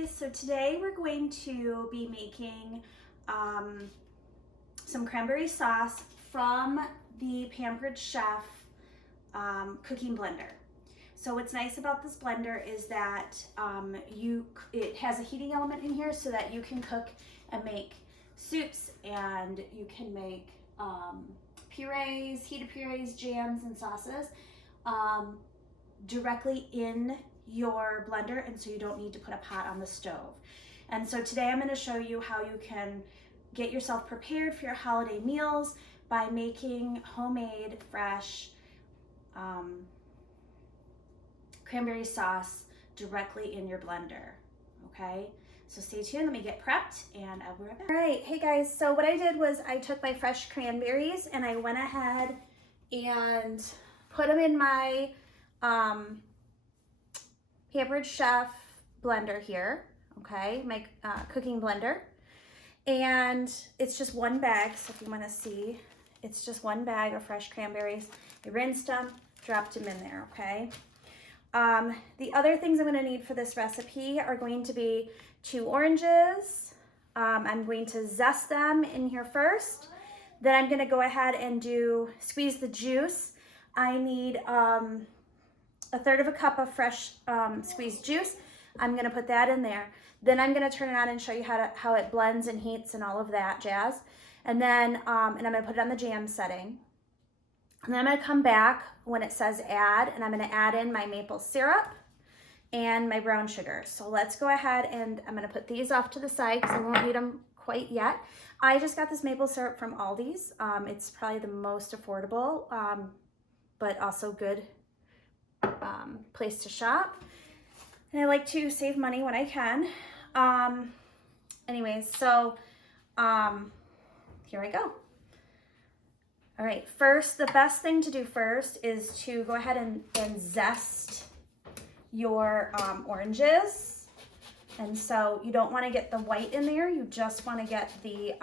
guys, so today we're going to be making some cranberry sauce from the Pampered Chef cooking blender. So what's nice about this blender is that it has a heating element in here so that you can cook and make soups, and you can make purees, heated purees, jams, and sauces directly in your blender, and so you don't need to put a pot on the stove. And so today I'm going to show you how you can get yourself prepared for your holiday meals by making homemade, fresh cranberry sauce directly in your blender. Okay, so stay tuned, let me get prepped and I'll be right back. All right, hey guys, so what I did was I took my fresh cranberries and I went ahead and put them in my Pampered Chef blender here, okay, my cooking blender. And it's just one bag, so if you want to see, it's just one bag of fresh cranberries. I rinsed them, dropped them in there, okay? The other things I'm going to need for this recipe are going to be 2 oranges. I'm going to zest them in here first. Then I'm going to go ahead and squeeze the juice. I need 1/3 cup of fresh squeezed juice. I'm going to put that in there. Then I'm going to turn it on and show you how it blends and heats and all of that jazz. And then and I'm going to put it on the jam setting. And then I'm going to come back when it says add, and I'm going to add in my maple syrup and my brown sugar. So let's go ahead, and I'm going to put these off to the side because I won't need them quite yet. I just got this maple syrup from Aldi's. It's probably the most affordable, but also good place to shop. And I like to save money when I can. Anyways, so here I go. All right, first, the best thing to do first is to go ahead and zest your oranges. And so you don't want to get the white in there, you just want to get the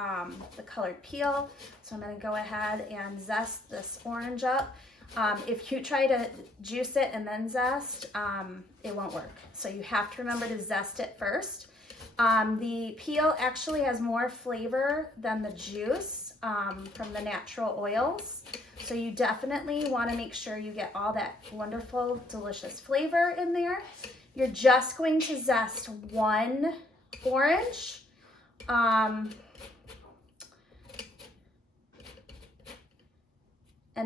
colored peel. So I'm going to go ahead and zest this orange up. If you try to juice it and then zest, it won't work. So you have to remember to zest it first. The peel actually has more flavor than the juice from the natural oils. So you definitely want to make sure you get all that wonderful, delicious flavor in there. You're just going to zest 1 orange. And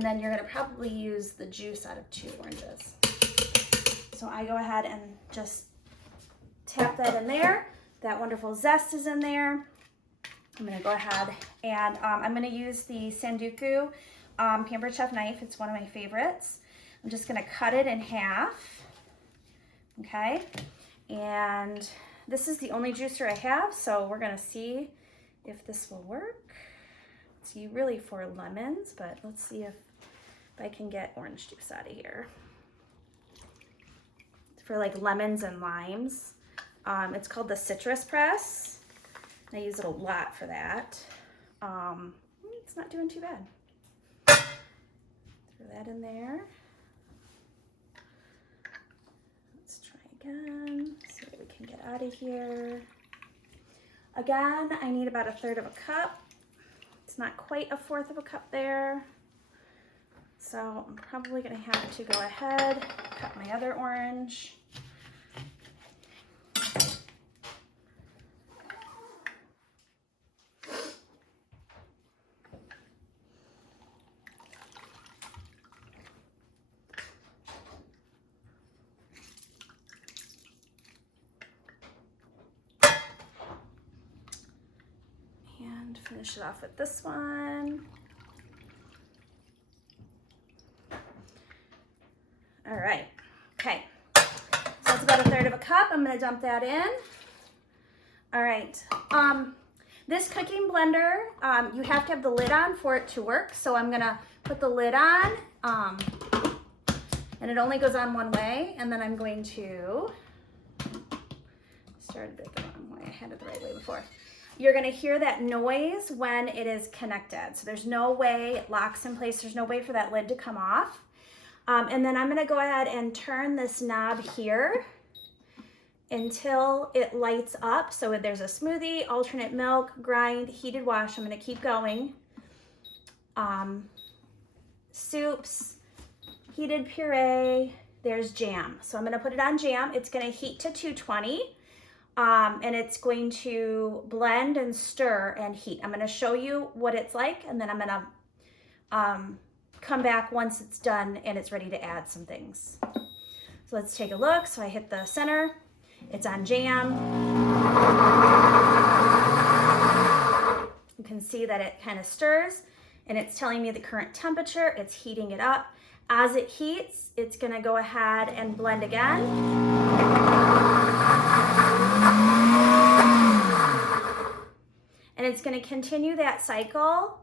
then you're going to probably use the juice out of 2 oranges. So I go ahead and just tap that in there. That wonderful zest is in there. I'm going to go ahead and I'm going to use the Sanduku Pampered Chef knife. It's one of my favorites. I'm just going to cut it in half. Okay. And this is the only juicer I have, so we're going to see if this will work. It's really for lemons, but let's see if I can get orange juice out of here. It's for like lemons and limes. It's called the citrus press. I use it a lot for that. It's not doing too bad. Throw that in there. Let's try again, see what we can get out of here. Again, I need about 1/3 cup. It's not quite 1/4 cup there. So I'm probably gonna have to go ahead, cut my other orange. And finish it off with this one. All right, okay, so that's about 1/3 cup. I'm gonna dump that in. All right, this cooking blender, you have to have the lid on for it to work. So I'm gonna put the lid on, and it only goes on one way. And then I'm going to, started it the wrong way, I had it the right way before. You're gonna hear that noise when it is connected. So there's no way it locks in place. There's no way for that lid to come off. And then I'm gonna go ahead and turn this knob here, until it lights up. So there's a smoothie, alternate milk, grind, heated wash. I'm gonna keep going. Soups, heated puree, there's jam. So I'm gonna put it on jam. It's gonna heat to 220. And it's going to blend and stir and heat. I'm gonna show you what it's like, and then I'm gonna come back once it's done and it's ready to add some things. So let's take a look. So I hit the center, it's on jam. You can see that it kind of stirs, and it's telling me the current temperature. It's heating it up. As it heats, it's gonna go ahead and blend again. And it's going to continue that cycle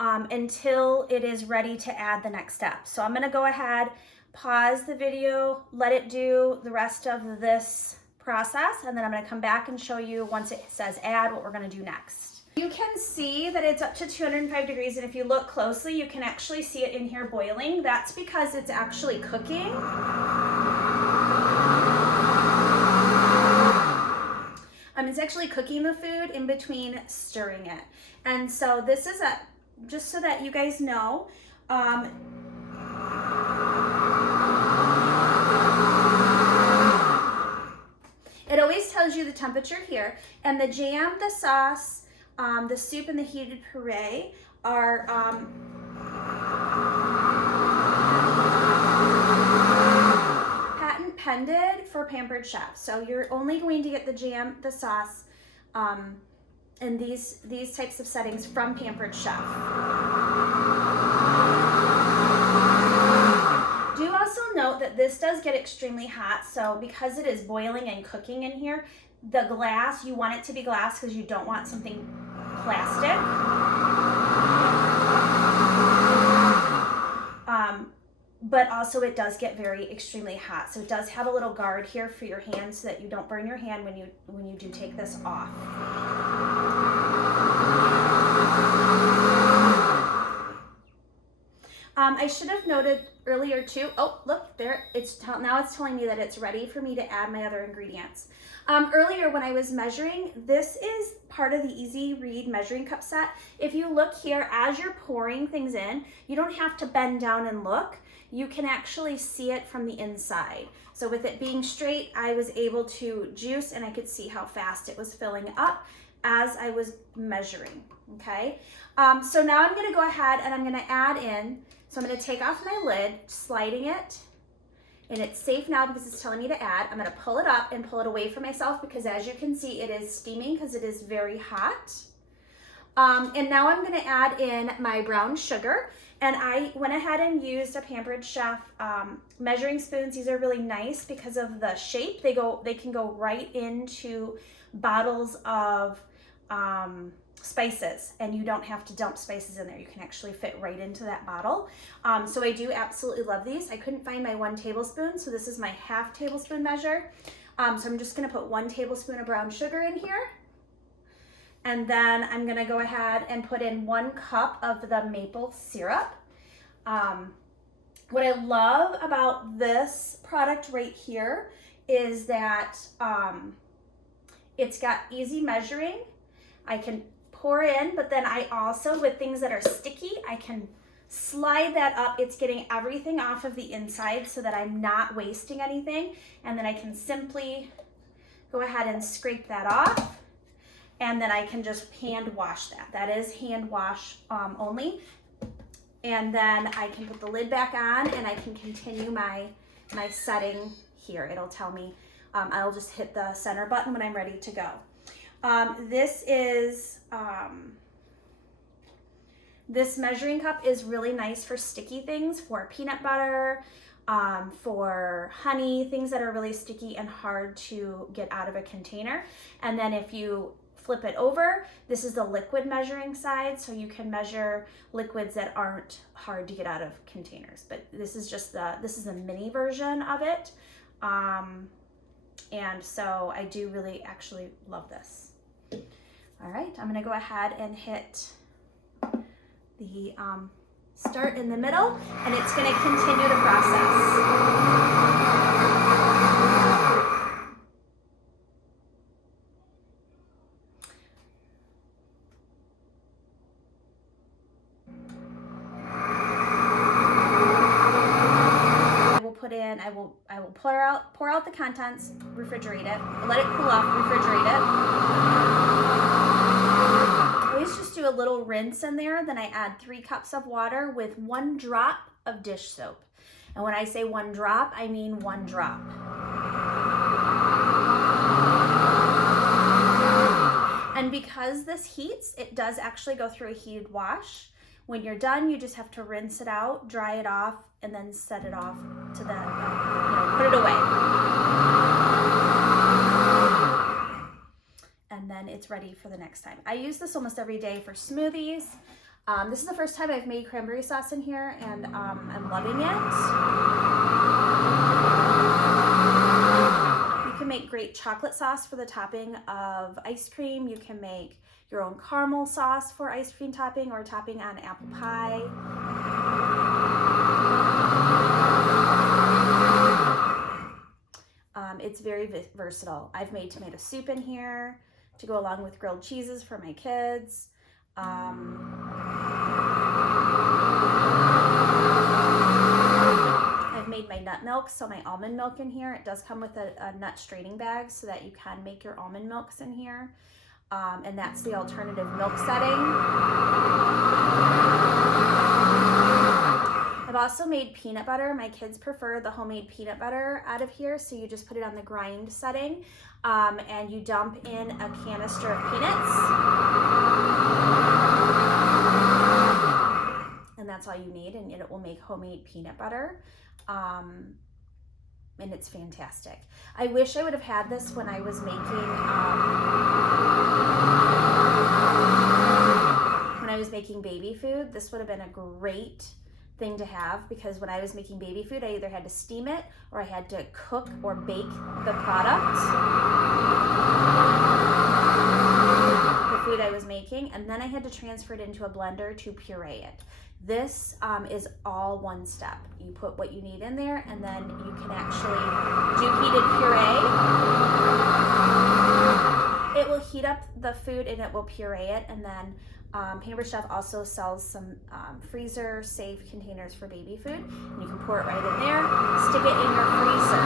until it is ready to add the next step. So I'm going to go ahead, pause the video, let it do the rest of this process, and then I'm going to come back and show you once it says add what we're going to do next. You can see that it's up to 205 degrees, and if you look closely, you can actually see it in here boiling. That's because it's actually cooking. It's actually cooking the food in between stirring it. And so this is just so that you guys know, it always tells you the temperature here, and the jam, the sauce, the soup, and the heated puree are pended for Pampered Chef. So you're only going to get the jam, the sauce, and these types of settings from Pampered Chef. Do also note that this does get extremely hot, so because it is boiling and cooking in here, the glass, you want it to be glass because you don't want something plastic. But also it does get very extremely hot. So it does have a little guard here for your hand so that you don't burn your hand when you do take this off. I should have noted earlier too, oh look there, now it's telling me that it's ready for me to add my other ingredients. Earlier when I was measuring, this is part of the Easy Read measuring cup set. If you look here, as you're pouring things in, you don't have to bend down and look. You can actually see it from the inside. So with it being straight, I was able to juice, and I could see how fast it was filling up as I was measuring, okay? So now I'm gonna go ahead and I'm gonna add in, so I'm gonna take off my lid, sliding it, and it's safe now because it's telling me to add. I'm gonna pull it up and pull it away from myself because as you can see, it is steaming because it is very hot. And now I'm gonna add in my brown sugar. And I went ahead and used a Pampered Chef measuring spoons. These are really nice because of the shape. They can go right into bottles of spices, and you don't have to dump spices in there. You can actually fit right into that bottle. So I do absolutely love these. I couldn't find my 1 tablespoon, so this is my ½ tablespoon measure. So I'm just gonna put 1 tablespoon of brown sugar in here. And then I'm gonna go ahead and put in 1 cup of the maple syrup. What I love about this product right here is that it's got easy measuring. I can pour in, but then I also, with things that are sticky, I can slide that up. It's getting everything off of the inside so that I'm not wasting anything. And then I can simply go ahead and scrape that off. And then I can just hand wash that. That is hand wash only. And then I can put the lid back on and I can continue my setting here. It'll tell me, I'll just hit the center button when I'm ready to go. This measuring cup is really nice for sticky things, for peanut butter, for honey, things that are really sticky and hard to get out of a container. And then if you flip it over, this is the liquid measuring side, so you can measure liquids that aren't hard to get out of containers. But this is just this is a mini version of it. And so I do really actually love this. All right, I'm gonna go ahead and hit the start in the middle, and it's gonna continue the process. then I will pour out the contents, refrigerate it, let it cool off, refrigerate it. I always just do a little rinse in there, then I add 3 cups of water with 1 drop of dish soap. And when I say 1 drop, I mean 1 drop. And because this heats, it does actually go through a heated wash. When you're done, you just have to rinse it out, dry it off, and then set it off to the, put it away. And then it's ready for the next time. I use this almost every day for smoothies. This is the first time I've made cranberry sauce in here, and I'm loving it. You can make great chocolate sauce for the topping of ice cream. You can make your own caramel sauce for ice cream topping or topping on apple pie. It's very versatile. I've made tomato soup in here to go along with grilled cheeses for my kids. I've made my nut milk, so my almond milk in here. It does come with a nut straining bag so that you can make your almond milks in here. And that's the alternative milk setting. I've also made peanut butter. My kids prefer the homemade peanut butter out of here, so you just put it on the grind setting, and you dump in a canister of peanuts. And that's all you need, and it will make homemade peanut butter. And it's fantastic. I wish I would have had this when I was making baby food. This would have been a great thing to have, because when I was making baby food, I either had to steam it or I had to cook or bake the product, the food I was making, and then I had to transfer it into a blender to puree it. This is all one step. You put what you need in there, and then you can actually do heated puree. It will heat up the food and it will puree it, and then Pampered Chef also sells some freezer safe containers for baby food, and you can pour it right in there, stick it in your freezer.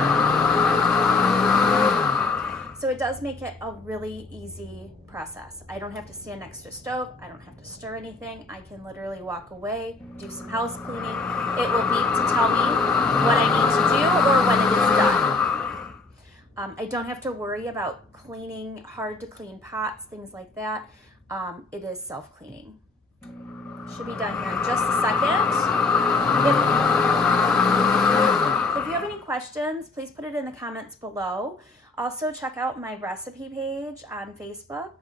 So it does make it a really easy process. I don't have to stand next to a stove. I don't have to stir anything. I can literally walk away, do some house cleaning. It will beep to tell me what I need to do or when it is done. I don't have to worry about cleaning hard to clean pots, things like that. It is self-cleaning. Should be done here in just a second. If you have any questions, please put it in the comments below. Also, check out my recipe page on Facebook,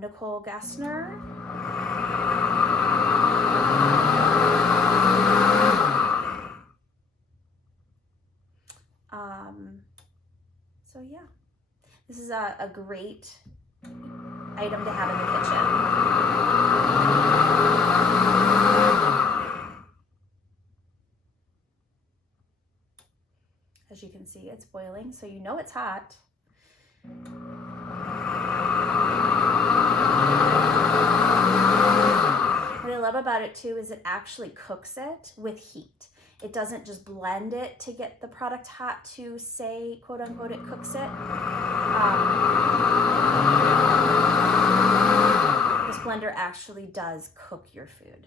Nicole Gessner. So yeah, this is a great item to have in the kitchen. As you can see, it's boiling, so you know it's hot. What I love about it too is it actually cooks it with heat. It doesn't just blend it to get the product hot to say, quote unquote, it cooks it. This blender actually does cook your food.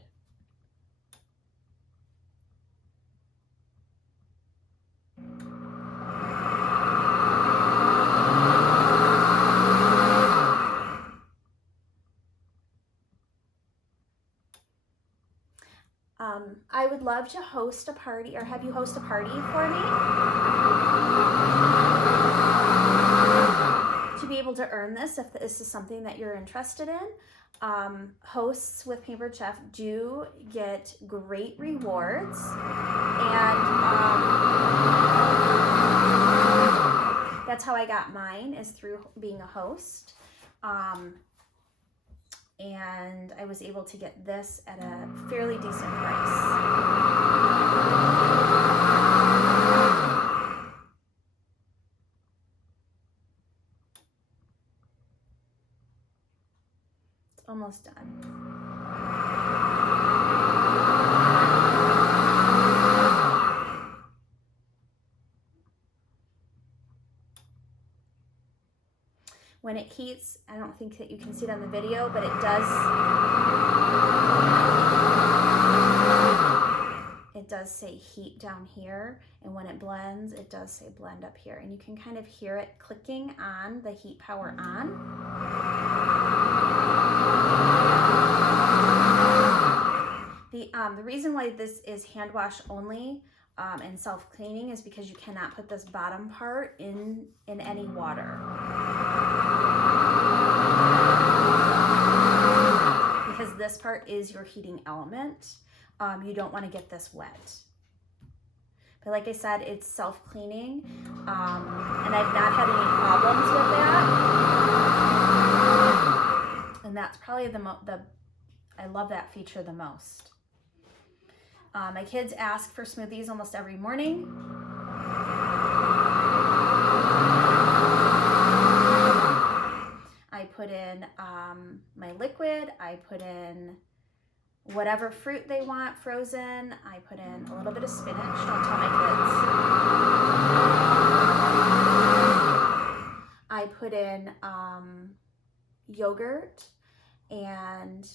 I would love to host a party or have you host a party for me to be able to earn this if this is something that you're interested in. Hosts with Pampered Chef do get great rewards, and that's how I got mine, is through being a host. And I was able to get this at a fairly decent price. It's almost done. when it heats, I don't think that you can see it on the video, but it does say heat down here, and when it blends, it does say blend up here, and you can kind of hear it clicking on the heat power on. The reason why this is hand wash only and self-cleaning is because you cannot put this bottom part in any water. Because this part is your heating element. You don't want to get this wet. But like I said, it's self-cleaning, and I've not had any problems with that. And that's probably I love that feature the most. My kids ask for smoothies almost every morning. I put in my liquid, I put in whatever fruit they want frozen. I put in a little bit of spinach, don't tell my kids. I put in yogurt and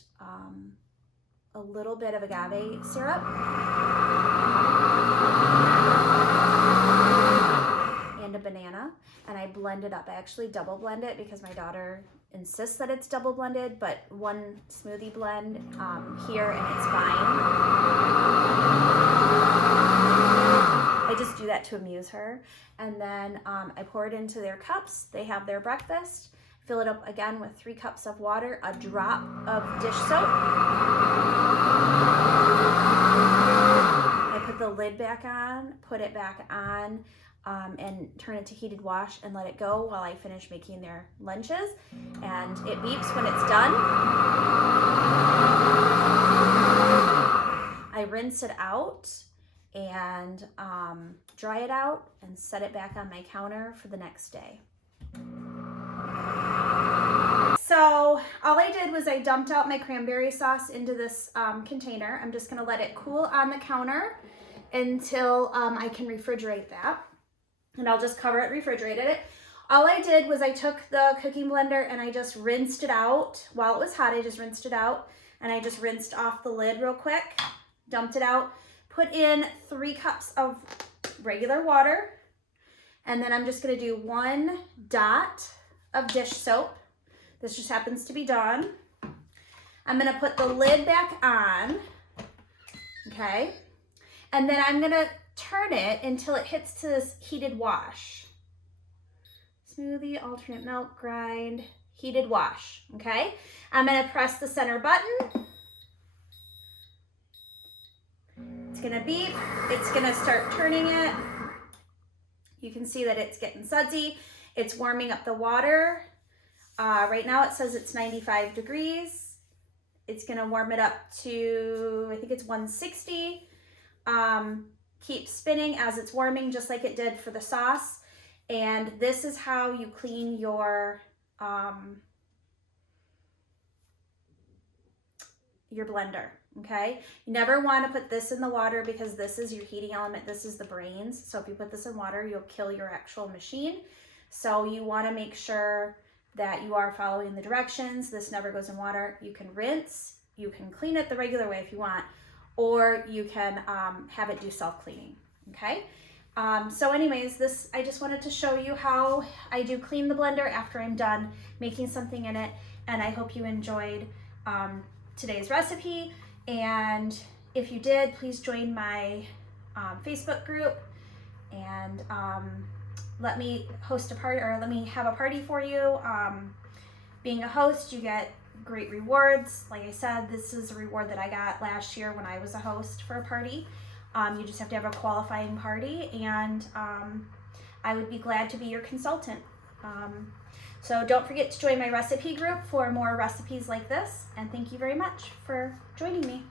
a little bit of agave syrup and a banana, and I blend it up. I actually double blend it because my daughter insists that it's double blended, but one smoothie blend here and it's fine. I just do that to amuse her. And then I pour it into their cups. They have their breakfast. Fill it up again with 3 cups of water, a drop of dish soap. I put the lid back on, put it back on, and turn it to heated wash and let it go while I finish making their lunches. And it beeps when it's done. I rinse it out and dry it out and set it back on my counter for the next day. So all I did was I dumped out my cranberry sauce into this container. I'm just gonna let it cool on the counter until I can refrigerate that. And I'll just cover it, refrigerated it. All I did was I took the cooking blender and I just rinsed it out. While it was hot, I just rinsed it out. And I just rinsed off the lid real quick, dumped it out, put in 3 cups of regular water. And then I'm just gonna do 1 dot of dish soap. This just happens to be Dawn. I'm gonna put the lid back on, okay? And then I'm gonna turn it until it hits to this heated wash. Smoothie, alternate milk, grind, heated wash, okay? I'm gonna press the center button. It's gonna beep, it's gonna start turning it. You can see that it's getting sudsy. It's warming up the water. Right now it says it's 95 degrees. It's gonna warm it up to, I think it's 160. Keep spinning as it's warming, just like it did for the sauce. And this is how you clean your blender, okay? You never want to put this in the water because this is your heating element. This is the brains. So if you put this in water, you'll kill your actual machine. So you want to make sure that you are following the directions. This never goes in water. You can rinse, you can clean it the regular way if you want, or you can have it do self-cleaning, okay? So anyways, I just wanted to show you how I do clean the blender after I'm done making something in it, and I hope you enjoyed today's recipe. And if you did, please join my Facebook group and let me host a party, or let me have a party for you. Being a host, you get great rewards. Like I said, this is a reward that I got last year when I was a host for a party. You just have to have a qualifying party, and I would be glad to be your consultant. So don't forget to join my recipe group for more recipes like this, and thank you very much for joining me.